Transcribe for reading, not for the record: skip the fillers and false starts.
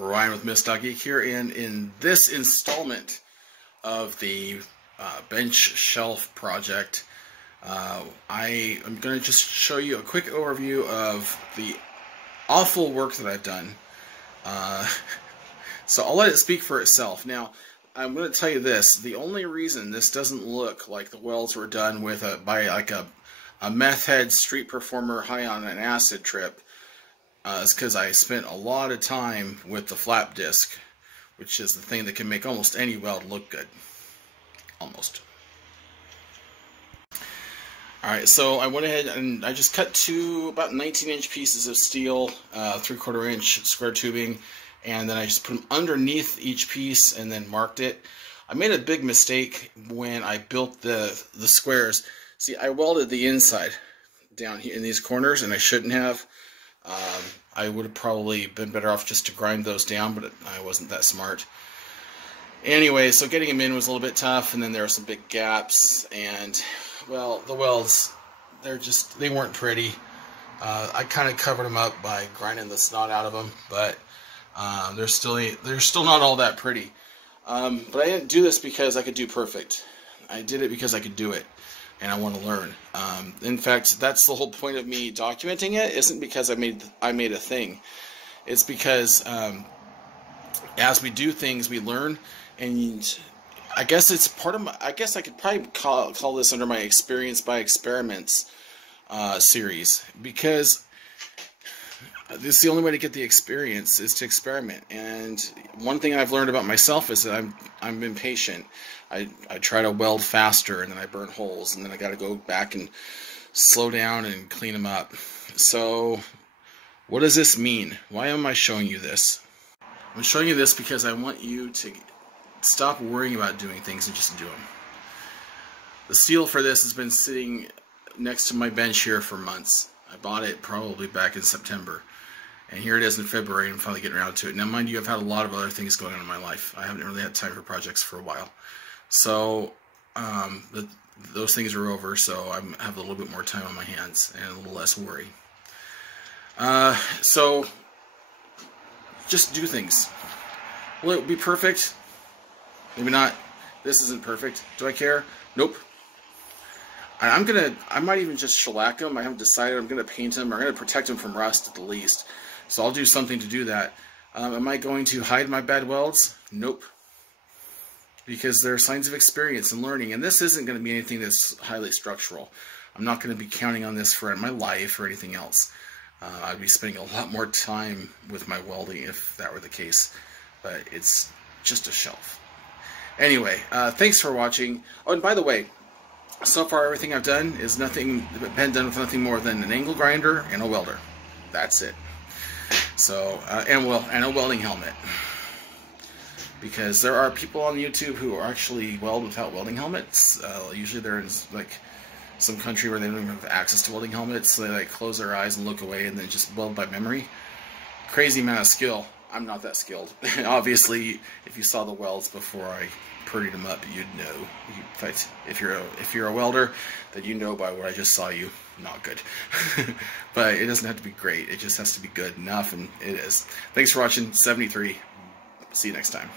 Ryan with Miss.Geek here, and in this installment of the bench shelf project, I am going to just show you a quick overview of the awful work that I've done. So I'll let it speak for itself. Now, I'm going to tell you this: the only reason this doesn't look like the welds were done with by a meth head street performer high on an acid trip is because I spent a lot of time with the flap disc, which is the thing that can make almost any weld look good. Almost. Alright, so I went ahead and I just cut two about 19-inch pieces of steel, 3/4 inch square tubing, and then I just put them underneath each piece and then marked it. I made a big mistake when I built the squares. See, I welded the inside down here in these corners, and I shouldn't have. I would have probably been better off just to grind those down, but I wasn't that smart. Anyway, so getting them in was a little bit tough, and then there were some big gaps, and, well, the welds, they weren't pretty. I kind of covered them up by grinding the snot out of them, but they're still not all that pretty. But I didn't do this because I could do perfect. I did it because I could do it, and I want to learn. In fact, that's the whole point of me documenting it. Isn't because I made a thing. It's because as we do things, we learn, and I guess it's part of my. I guess I could probably call this under my experience by experiments series, because this is the only way to get the experience is to experiment. And one thing I've learned about myself is that I'm impatient. I try to weld faster, and then I burn holes, and then I got to go back and slow down and clean them up. So what does this mean? Why am I showing you this? I'm showing you this because I want you to stop worrying about doing things and just do them. The steel for this has been sitting next to my bench here for months. I bought it probably back in September. And here it is in February, and I'm finally getting around to it. Now, mind you, I've had a lot of other things going on in my life. I haven't really had time for projects for a while. So, those things are over, so I have a little bit more time on my hands and a little less worry. So, just do things. Will it be perfect? Maybe not. This isn't perfect. Do I care? Nope. I might even just shellac them. I haven't decided. I'm going to paint them. I'm going to protect them from rust at the least. So I'll do something to do that. Am I going to hide my bad welds? Nope. Because there are signs of experience and learning. And this isn't going to be anything that's highly structural. I'm not going to be counting on this for my life or anything else. I'd be spending a lot more time with my welding if that were the case. But it's just a shelf. Anyway, thanks for watching. Oh, and by the way, so far everything I've done is been done with nothing more than an angle grinder and a welder. That's it. So and a welding helmet, because there are people on YouTube who are actually weld without welding helmets. Usually they're in like some country where they don't even have access to welding helmets, so they like close their eyes and look away and then just weld by memory. Crazy amount of skill. I'm not that skilled. Obviously, if you saw the welds before I prettied them up, you'd know. In fact, if you're a welder, then you know by what I just saw you. Not good. But it doesn't have to be great. It just has to be good enough, and it is. Thanks for watching. 73. See you next time.